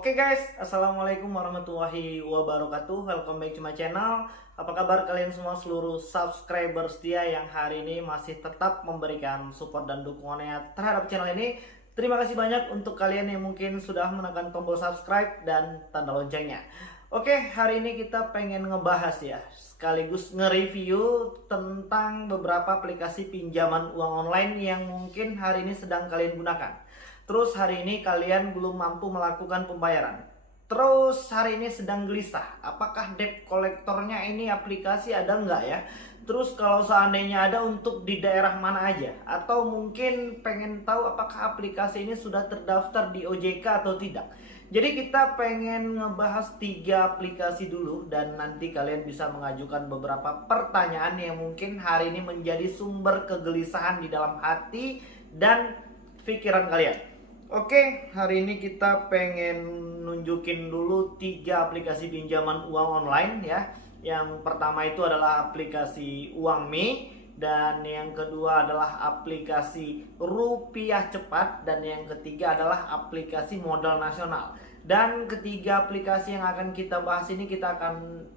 Oke guys, assalamualaikum warahmatullahi wabarakatuh. Welcome back to my channel. Apa kabar kalian semua seluruh subscriber setia yang hari ini masih tetap memberikan support dan dukungannya terhadap channel ini. Terima kasih banyak untuk kalian yang mungkin sudah menekan tombol subscribe dan tanda loncengnya. Oke, hari ini kita pengen ngebahas ya, sekaligus nge-review tentang beberapa aplikasi pinjaman uang online yang mungkin hari ini sedang kalian gunakan. Terus hari ini kalian belum mampu melakukan pembayaran. Terus hari ini sedang gelisah, apakah debt collectornya ini aplikasi ada nggak ya? Terus kalau seandainya ada, untuk di daerah mana aja? Atau mungkin pengen tahu apakah aplikasi ini sudah terdaftar di OJK atau tidak? Jadi kita pengen ngebahas 3 aplikasi dulu, dan nanti kalian bisa mengajukan beberapa pertanyaan yang mungkin hari ini menjadi sumber kegelisahan di dalam hati dan pikiran kalian. Oke, hari ini kita pengen nunjukin dulu 3 aplikasi pinjaman uang online ya. Yang pertama itu adalah aplikasi Uangme, dan yang kedua adalah aplikasi Rupiah Cepat, dan yang ketiga adalah aplikasi Modal Nasional. Dan ketiga aplikasi yang akan kita bahas ini, kita akan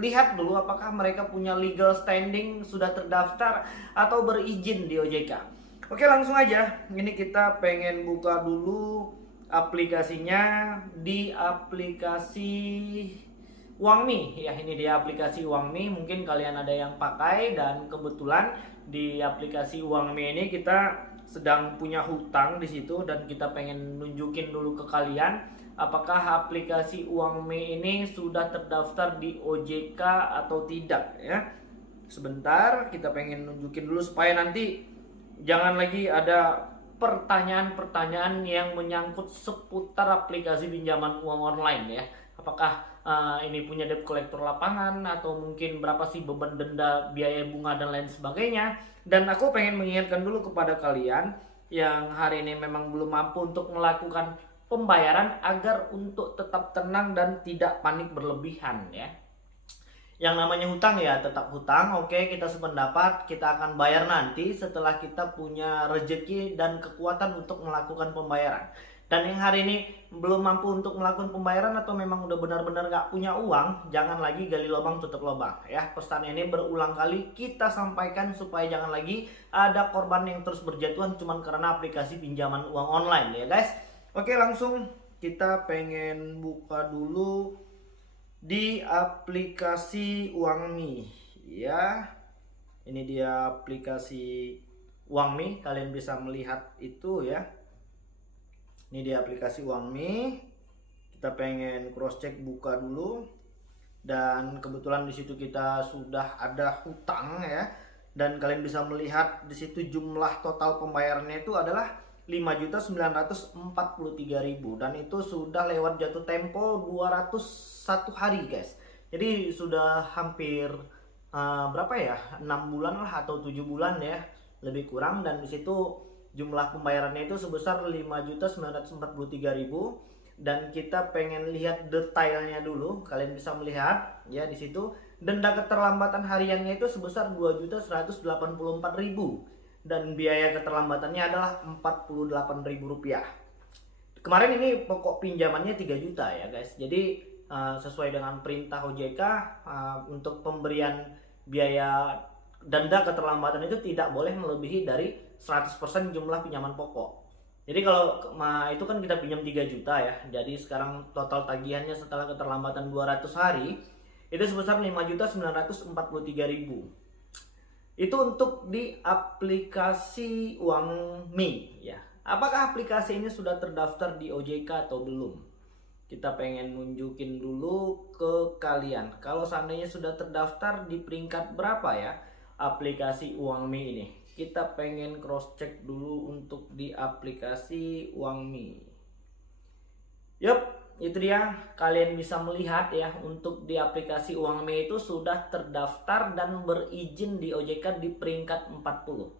lihat dulu apakah mereka punya legal standing, sudah terdaftar atau berizin di OJK. Oke, langsung aja. Ini kita pengen buka dulu aplikasinya di aplikasi Uangme ya. Ini dia aplikasi Uangme. Mungkin kalian ada yang pakai, dan kebetulan di aplikasi Uangme ini kita sedang punya hutang di situ, dan kita pengen nunjukin dulu ke kalian apakah aplikasi Uangme ini sudah terdaftar di OJK atau tidak ya. Sebentar, kita pengen nunjukin dulu supaya nanti jangan lagi ada pertanyaan-pertanyaan yang menyangkut seputar aplikasi pinjaman uang online ya. Apakah ini punya debt collector lapangan, atau mungkin berapa sih beban denda, biaya bunga, dan lain sebagainya. Dan aku pengen mengingatkan dulu kepada kalian yang hari ini memang belum mampu untuk melakukan pembayaran, agar untuk tetap tenang dan tidak panik berlebihan ya. Yang namanya hutang ya tetap hutang. Oke, kita sependapat, kita akan bayar nanti setelah kita punya rezeki dan kekuatan untuk melakukan pembayaran. Dan yang hari ini belum mampu untuk melakukan pembayaran, atau memang udah benar-benar gak punya uang, jangan lagi gali lubang tutup lubang ya. Pesan ini berulang kali kita sampaikan supaya jangan lagi ada korban yang terus berjatuhan cuman karena aplikasi pinjaman uang online ya guys. Oke, langsung kita pengen buka dulu di aplikasi Uangme ya. Ini dia aplikasi Uangme, kalian bisa melihat itu ya. Ini dia aplikasi Uangme. Kita pengen cross check, buka dulu, dan kebetulan di situ kita sudah ada hutang ya. Dan kalian bisa melihat di situ jumlah total pembayarannya itu adalah 5.943.000, dan itu sudah lewat jatuh tempo 201 hari guys. Jadi sudah hampir berapa ya, 6 bulan lah atau 7 bulan ya, lebih kurang. Dan di situ jumlah pembayarannya itu sebesar 5.943.000. Dan kita pengen lihat detailnya dulu. Kalian bisa melihat ya di situ denda keterlambatan hariannya itu sebesar 2.184.000, dan biaya keterlambatannya adalah Rp48.000. Kemarin ini pokok pinjamannya 3 juta ya guys. Jadi sesuai dengan perintah OJK, untuk pemberian biaya denda keterlambatan itu tidak boleh melebihi dari 100% jumlah pinjaman pokok. Jadi kalau itu kan kita pinjam 3 juta ya. Jadi sekarang total tagihannya setelah keterlambatan 200 hari itu sebesar 5.943.000. Itu untuk di aplikasi Uangme ya. Apakah aplikasi ini sudah terdaftar di OJK atau belum? Kita pengen nunjukin dulu ke kalian. Kalau seandainya sudah terdaftar, di peringkat berapa ya aplikasi Uangme ini? Kita pengen cross check dulu untuk di aplikasi Uangme. Yup, itu dia. Kalian bisa melihat ya, untuk di aplikasi Uangme itu sudah terdaftar dan berizin di OJK di peringkat 40.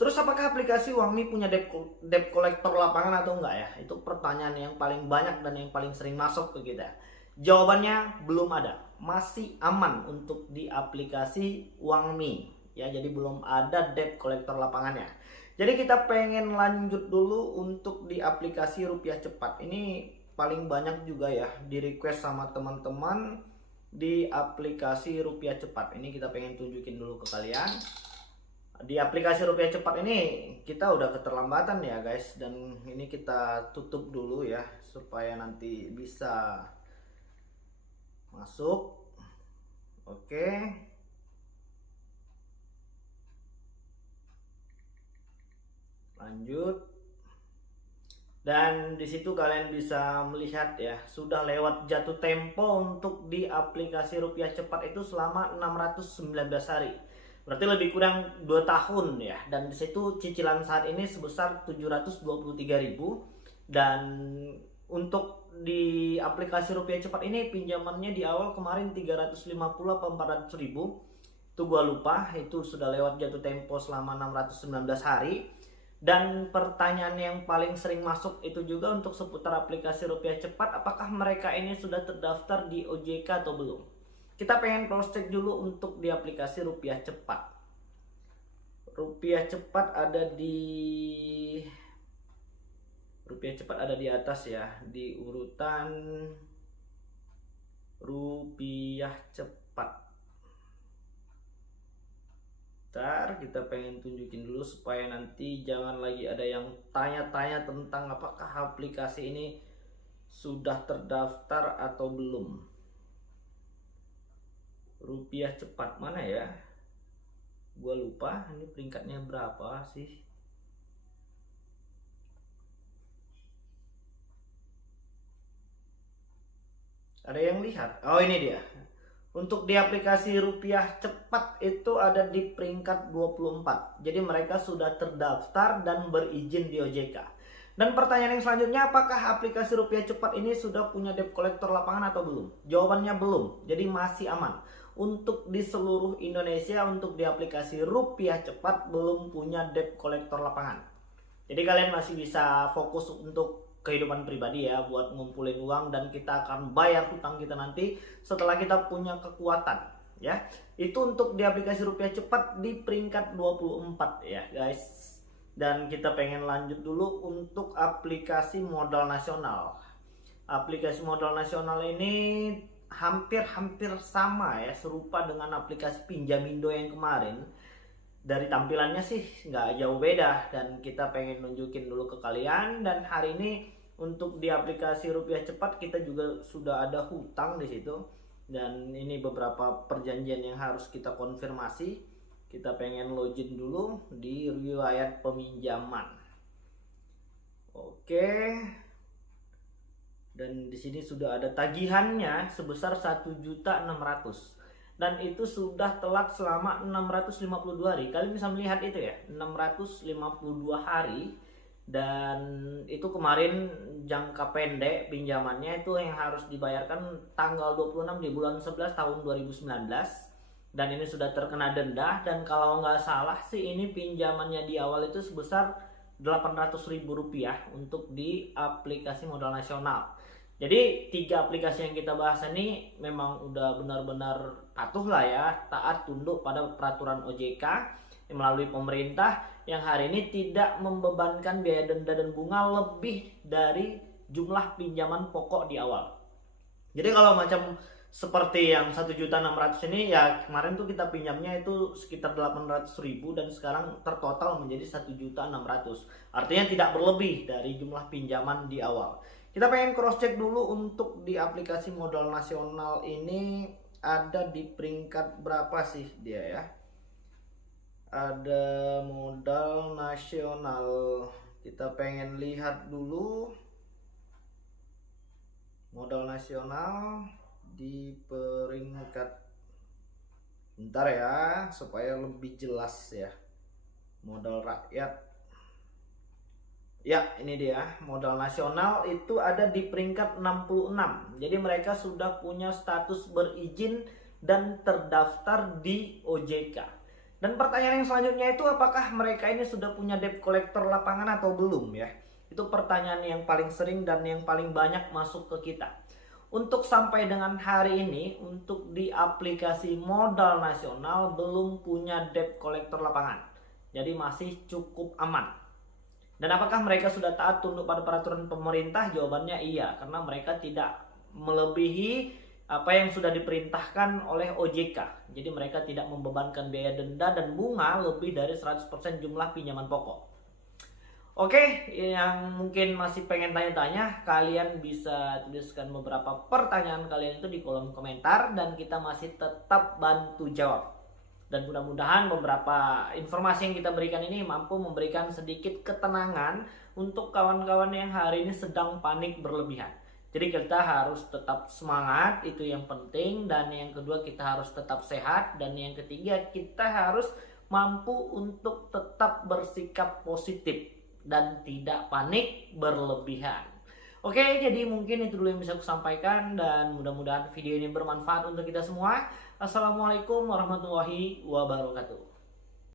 Terus apakah aplikasi Uangme punya debt collector lapangan atau enggak ya? Itu pertanyaan yang paling banyak dan yang paling sering masuk ke kita. Jawabannya belum ada. Masih aman untuk di aplikasi Uangme ya, jadi belum ada debt collector lapangannya. Jadi kita pengen lanjut dulu untuk di aplikasi Rupiah Cepat. Ini paling banyak juga ya di request sama teman-teman di aplikasi Rupiah Cepat. Ini kita pengen tunjukin dulu ke kalian. Di aplikasi Rupiah Cepat ini kita udah keterlambatan ya guys, dan ini kita tutup dulu ya supaya nanti bisa masuk. Oke. Lanjut. Dan di situ kalian bisa melihat ya, sudah lewat jatuh tempo untuk di aplikasi Rupiah Cepat itu selama 619 hari. Berarti lebih kurang 2 tahun ya. Dan di situ cicilan saat ini sebesar 723.000. Dan untuk di aplikasi Rupiah Cepat ini pinjamannya di awal kemarin 350 atau 400.000. Itu gua lupa, itu sudah lewat jatuh tempo selama 619 hari. Dan pertanyaan yang paling sering masuk itu juga untuk seputar aplikasi Rupiah Cepat, apakah mereka ini sudah terdaftar di OJK atau belum? Kita pengen cross check dulu untuk di aplikasi Rupiah Cepat. Rupiah Cepat ada di atas ya, di urutan Rupiah Cepat. Ntar kita pengen tunjukin dulu supaya nanti jangan lagi ada yang tanya-tanya tentang apakah aplikasi ini sudah terdaftar atau belum. Rupiah Cepat mana ya? Gua lupa ini peringkatnya berapa sih. Ada yang lihat? Oh, ini dia. Untuk di aplikasi Rupiah Cepat itu ada di peringkat 24. Jadi mereka sudah terdaftar dan berizin di OJK. Dan pertanyaan yang selanjutnya, apakah aplikasi Rupiah Cepat ini sudah punya debt collector lapangan atau belum? Jawabannya belum. Jadi masih aman. Untuk di seluruh Indonesia, untuk di aplikasi Rupiah Cepat belum punya debt collector lapangan. Jadi kalian masih bisa fokus untuk kehidupan pribadi ya, buat ngumpulin uang, dan kita akan bayar hutang kita nanti setelah kita punya kekuatan ya. Itu untuk di aplikasi Rupiah Cepat di peringkat 24 ya guys. Dan kita pengen lanjut dulu untuk aplikasi modal nasional. Aplikasi modal nasional ini hampir sama ya, serupa dengan aplikasi Pinjamindo yang kemarin. Dari tampilannya sih nggak jauh beda, dan kita pengen nunjukin dulu ke kalian. Dan hari ini untuk di aplikasi Rupiah Cepat kita juga sudah ada hutang di situ, dan ini beberapa perjanjian yang harus kita konfirmasi. Kita pengen login dulu di riwayat peminjaman. Oke. Dan di sini sudah ada tagihannya sebesar 1.600.000. Dan itu sudah telat selama 652 hari. Kalian bisa melihat itu ya, 652 hari. Dan itu kemarin jangka pendek pinjamannya itu yang harus dibayarkan tanggal 26 di bulan 11 tahun 2019. Dan ini sudah terkena denda. Dan kalau nggak salah sih ini pinjamannya di awal itu sebesar Rp800.000 untuk di aplikasi modal nasional. Jadi 3 aplikasi yang kita bahas ini memang udah benar-benar patuh lah ya, taat tunduk pada peraturan OJK yang melalui pemerintah, yang hari ini tidak membebankan biaya denda dan bunga lebih dari jumlah pinjaman pokok di awal. Jadi kalau macam seperti yang 1.600.000 ini ya, kemarin tuh kita pinjamnya itu sekitar 800.000 dan sekarang tertotal menjadi 1.600.000. Artinya tidak berlebih dari jumlah pinjaman di awal. Kita pengen cross check dulu untuk di aplikasi modal nasional ini ada di peringkat berapa sih dia ya. Ada modal nasional. Kita pengen lihat dulu modal nasional di peringkat, bentar ya supaya lebih jelas ya. Modal rakyat. Ya, ini dia modal nasional itu ada di peringkat 66. Jadi mereka sudah punya status berizin dan terdaftar di OJK. Dan pertanyaan yang selanjutnya itu, apakah mereka ini sudah punya debt collector lapangan atau belum ya? Itu pertanyaan yang paling sering dan yang paling banyak masuk ke kita. Untuk sampai dengan hari ini, untuk di aplikasi modal nasional belum punya debt collector lapangan. Jadi masih cukup aman. Dan apakah mereka sudah taat tunduk pada peraturan pemerintah? Jawabannya iya, karena mereka tidak melebihi apa yang sudah diperintahkan oleh OJK. Jadi mereka tidak membebankan biaya denda dan bunga lebih dari 100% jumlah pinjaman pokok. Oke, yang mungkin masih pengen tanya-tanya, kalian bisa tuliskan beberapa pertanyaan kalian itu di kolom komentar dan kita masih tetap bantu jawab. Dan mudah-mudahan beberapa informasi yang kita berikan ini mampu memberikan sedikit ketenangan untuk kawan-kawan yang hari ini sedang panik berlebihan. Jadi kita harus tetap semangat, itu yang penting. Dan yang kedua, kita harus tetap sehat. Dan yang ketiga, kita harus mampu untuk tetap bersikap positif dan tidak panik berlebihan. Oke, jadi mungkin itu dulu yang bisa aku sampaikan dan mudah-mudahan video ini bermanfaat untuk kita semua. Assalamualaikum warahmatullahi wabarakatuh.